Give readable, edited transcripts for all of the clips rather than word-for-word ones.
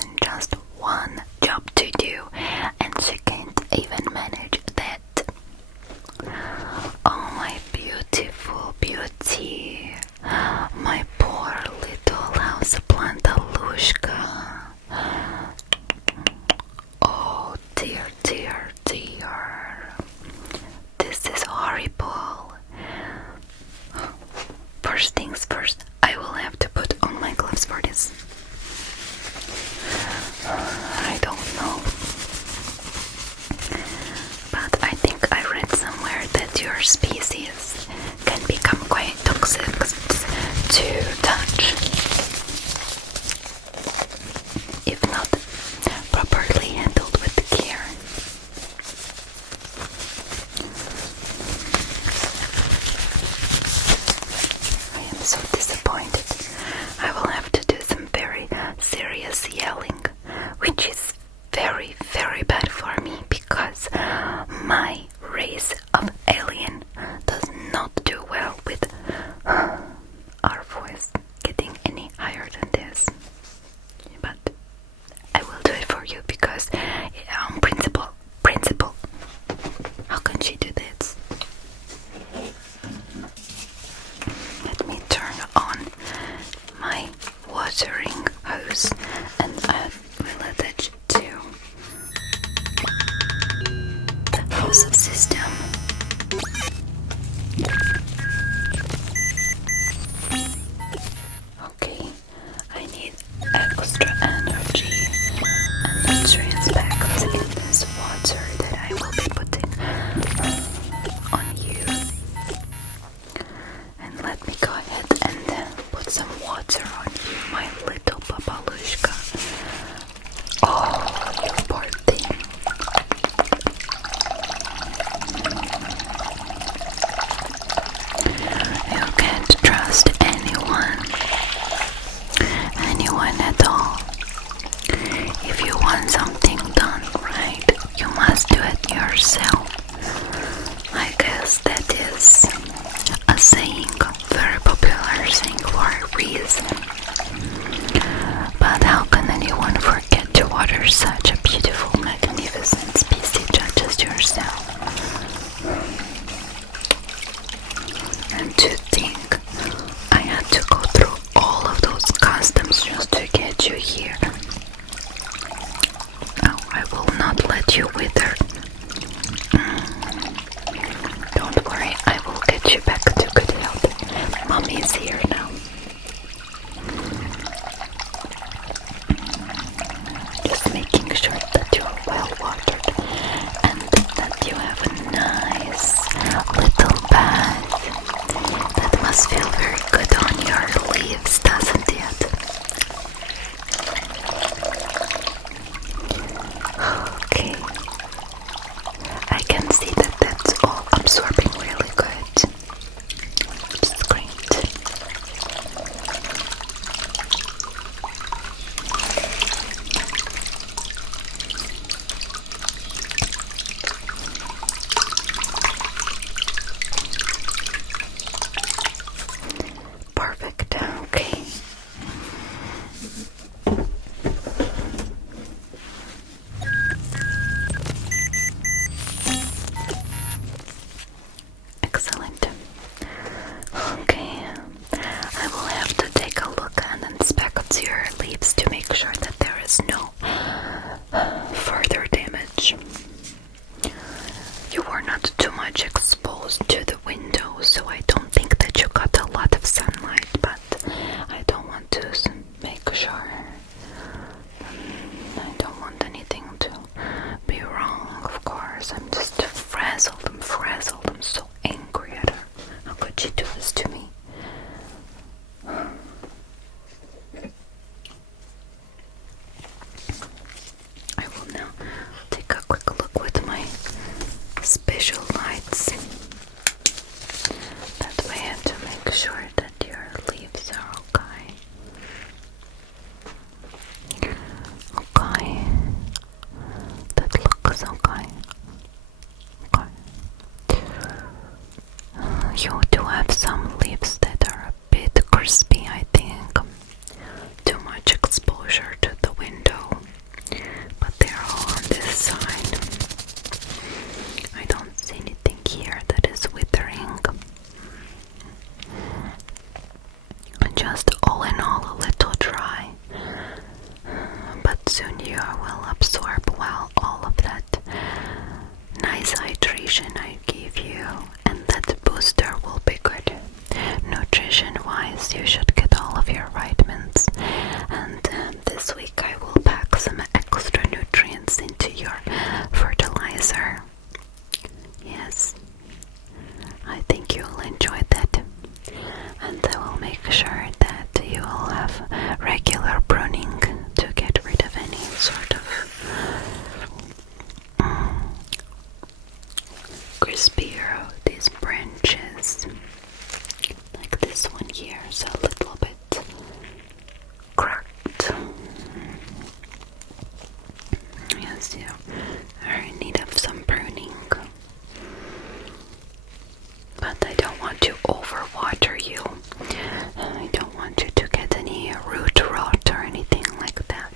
isn't just one job to do, and she can't even manage that. Oh, my beautiful beauty, my poor little houseplant Alushka. Oh dear, dear, dear. This is horrible. First things first, I will have to put on my gloves for this. I don't know, but I think I read somewhere that your species can become quite toxic to touch if not properly handled with care. I am so disappointed. I will have to do some very serious yelling, which is very, very bad for me because my race of alien does not do well with our voice getting any higher than this. But I will do it for you because principle. How can she do this? Let me turn on my watering hose and I will attach to the hose system. Okay, I need extra energy and nutrients packed in this water that I will be putting on you. And let me go ahead and put some water on you, my little babalushka. Oh, you poor thing. You can't trust anyone at all. If you want something done right, you must do it yourself. I guess that is a saying, very popular saying for a reason. But how can anyone forget to water such a beautiful, magnificent species such as yourself? And to think I had to go through all of those customs just to get you here. No, I will not let you wither. Don't worry, I will get you back to good health. Mommy is here now. Just making sure that you are well watered and that you have a nice little bath. That must feel very good on your leaves, doesn't it? Okay. I can see that that's all absorbing really good. Which is great. Perfect. Okay. Excellent. Okay. I will have to take a look and inspect your leaves to make sure that there is no further damage. You were not too much exposed to the window, so I don't think that you got a lot of sunlight, but I don't want to make sure. I don't want anything to be wrong, of course. I'm just frazzled. I'm so angry at her. How could she do this to me? medication I gave you, and that booster will be good. Nutrition-wise, you should get all of your vitamins, and this week I will pack some extra nutrients into your fertilizer. Yes, I think you'll enjoy that, and I will make sure that you will have regular pruning to get rid of any sort of crispier, these branches, like this one here is a little bit cracked. Yes, you are in need of some pruning, but I don't want to overwater you. I don't want you to get any root rot or anything like that,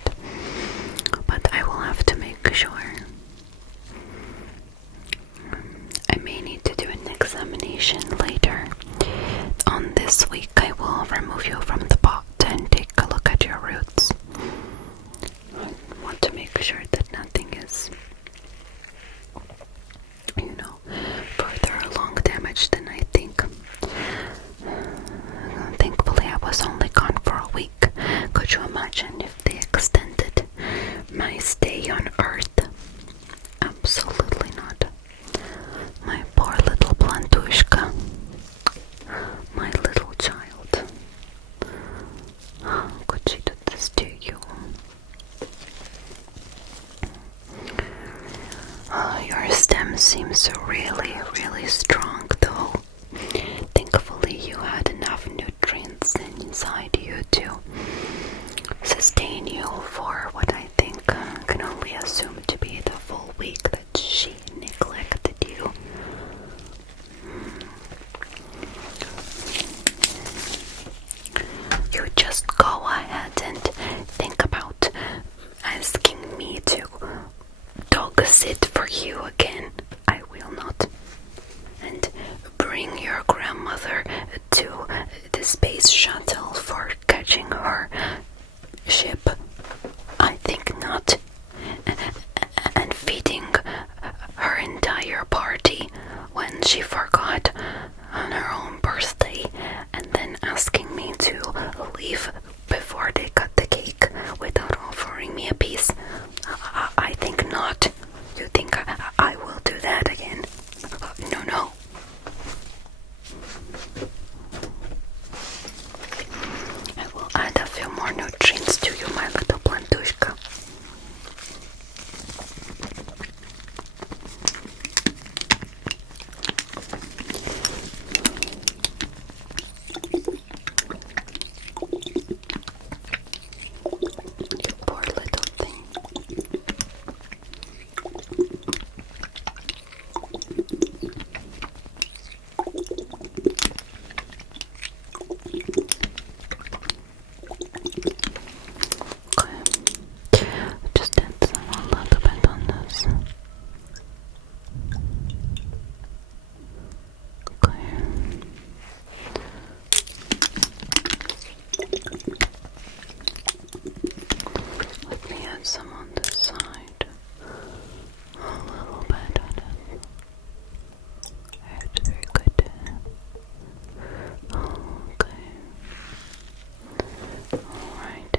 but I will have to make sure. I may need to do an examination later. On this week, I will remove you from the pot and take a look at your roots. I want to make sure that nothing is, further along damage than I think. Thankfully, I was only gone for a week. Could you imagine if they extended my stay on Earth? Absolutely not. My poor little Plantushka. My little child. How could she do this to you? Your stem seems really, really strong though. Thankfully you had enough nutrients inside you to sustain you for what I think can only assume to be the full week that she neglected you. You just go ahead and think about asking me to dog sit for you again. I will not. And bring your grandmother to the space shuttle for catching her ship. I think not. And feeding her entire party when she forgot on her own birthday, and then asking me to leave before they cut the cake without offering me a piece. I think not. You think I will do that again? No. I will add a few more nutrients to you, my little Plantushka. You poor little thing. Just add some a little bit on this. Okay. Let me add some on this side. A little bit on it. That's very good. Okay. Alright.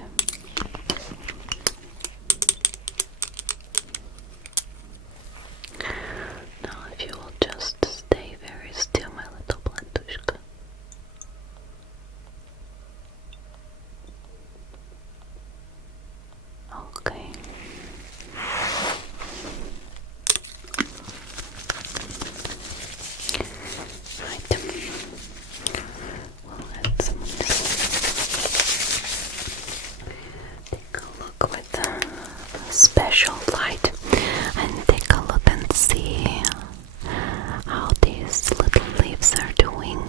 Now if you will just stay very still, my little Plantushka. Okay. Right. We'll add some of this. Take a look with the special light and take a look and see how these little leaves are doing.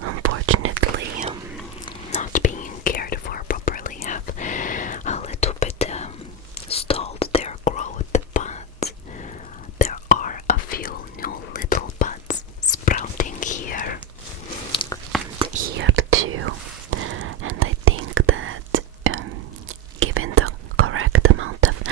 Unfortunately, not being cared for properly have a little bit stalled their growth, but there are a few new little buds sprouting here and here too, and I think that given the correct amount of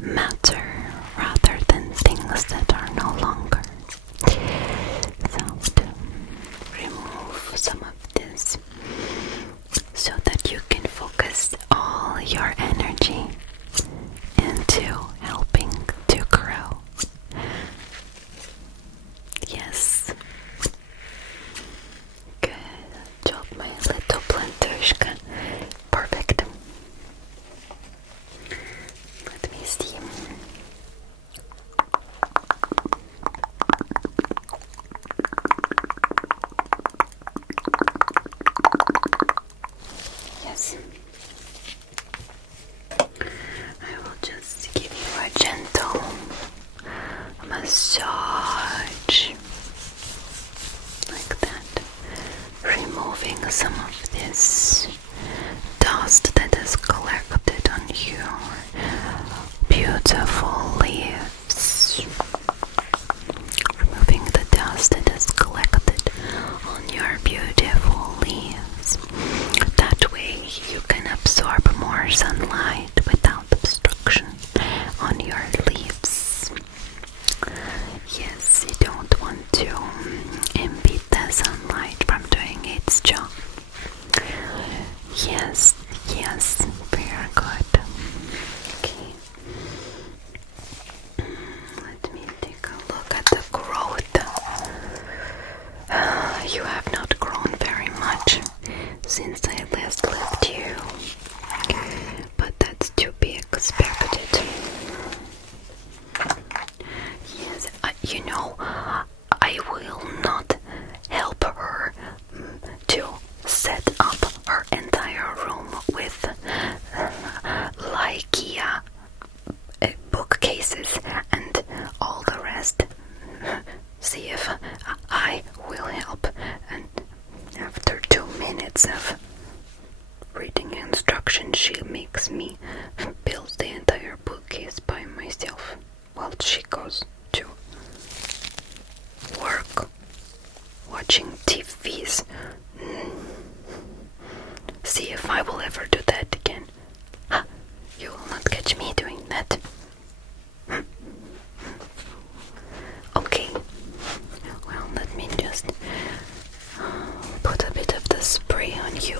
matter rather than things that are no longer. So to remove some of this so that you can focus all your energy into helping to grow. Yes. Good job, my little plantushka. Perfect. Let me see. Yes. I will just give you a gentle massage like that, removing some of this dust that is collected on your beautiful leaves. Removing the dust that is collected on your beautiful leaves. That way you can absorb more sunlight without obstruction on your leaves. Yes, you don't want to impede the sunlight from doing its job. Yes, yes, very good. Okay. Let me take a look at the growth. You have not grown very much since I last left you, but that's to be expected. Yes, you know, I will not help her to set up her entire room with IKEA bookcases and all the rest. See if I will help. And after 2 minutes of reading instructions, she makes me build the entire bookcase by myself while she goes to work watching TVs. See if I will ever do that again. You will not catch me doing that. Okay. Well, let me just put a bit of the spray on you.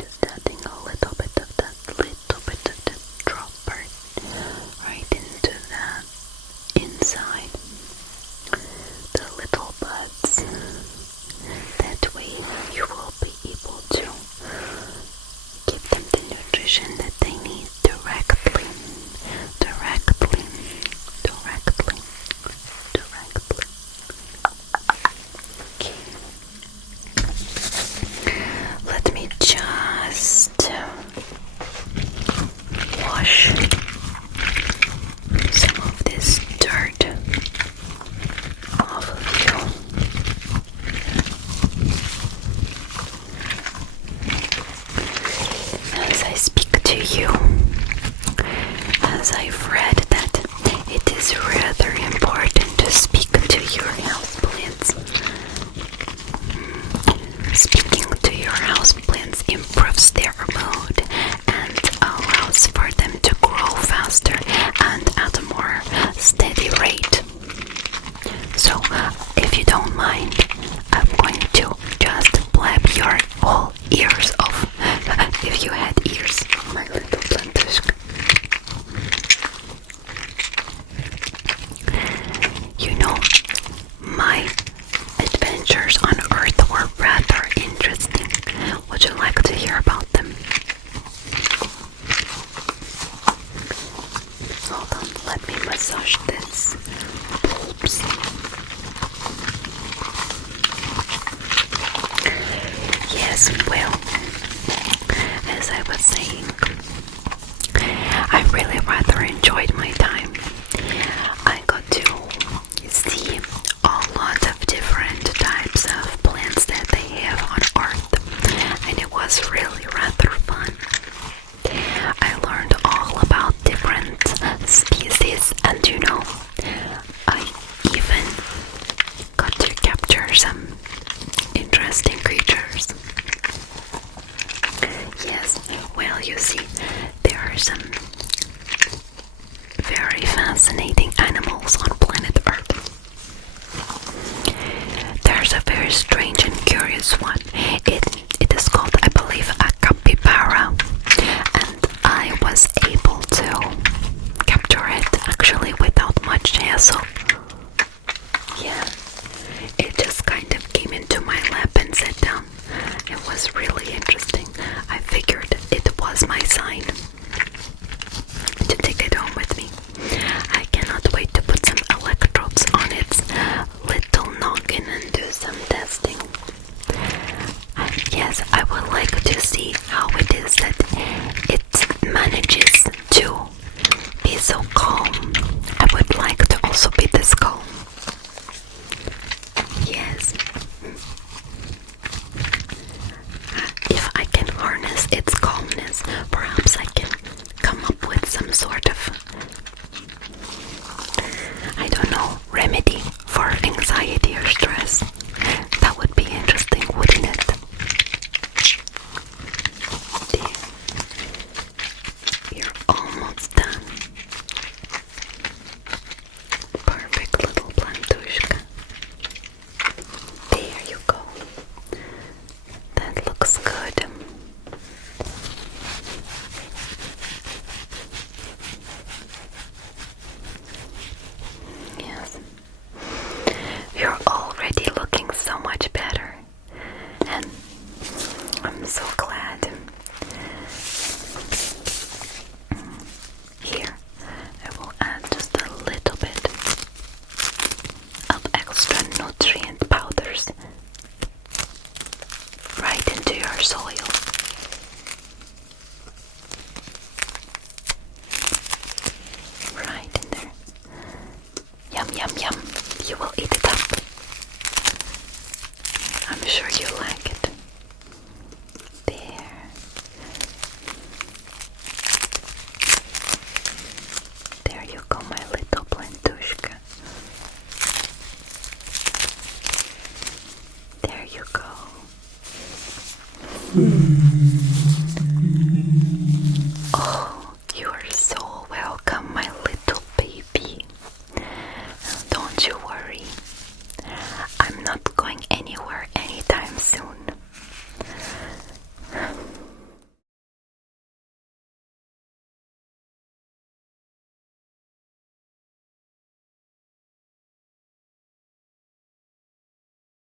Just adding a little bit of that dropper right into that inside the little buds. That way you will be able to give them the nutrition that they need directly. Okay. Let me just wash some of this dirt off of you. As I speak to you, as I've read that it is rather important to speak to your houseplants. Speaking to your houseplants improves their mood and allows for them to grow faster and at a more steady rate. So, if you don't mind, I'm going to just blab your whole ears off. If you had ears, my little plantushka. You know, my adventures on Earth were rather interesting. Would you like to hear about them? Hold on, let me massage this. Oops. Yes, well, as I was saying, I really rather enjoyed my time. I got to see a lot of different types of plants that some very fascinating animals on planet Earth. There's a very strange and curious one. It is called, I believe, a capybara, and I was able to capture it actually without much hassle. Yeah, it just kind of came into my lap and sat down. It was really interesting. I figured it was my sign to take it home with me. I cannot wait to put some electrodes on its little noggin and do some testing. Yes, I would like to see how it is that it manages to be so calm. I would like to also be this calm. Yes. If I can harness its calmness, perhaps I can come up with some sort of, I don't know, remedy for anxiety or stress. That would be interesting, wouldn't it? There. You're almost done. Perfect little plantushka. There you go. That looks good. Yes. You're already looking so much better. And I'm so glad. Here, I will add just a little bit of extra nutrient powders right into your soil. Right in there. Yum, yum, yum. You will eat it up. I'm sure you like it. There. There you go, my little plantushka. There you go.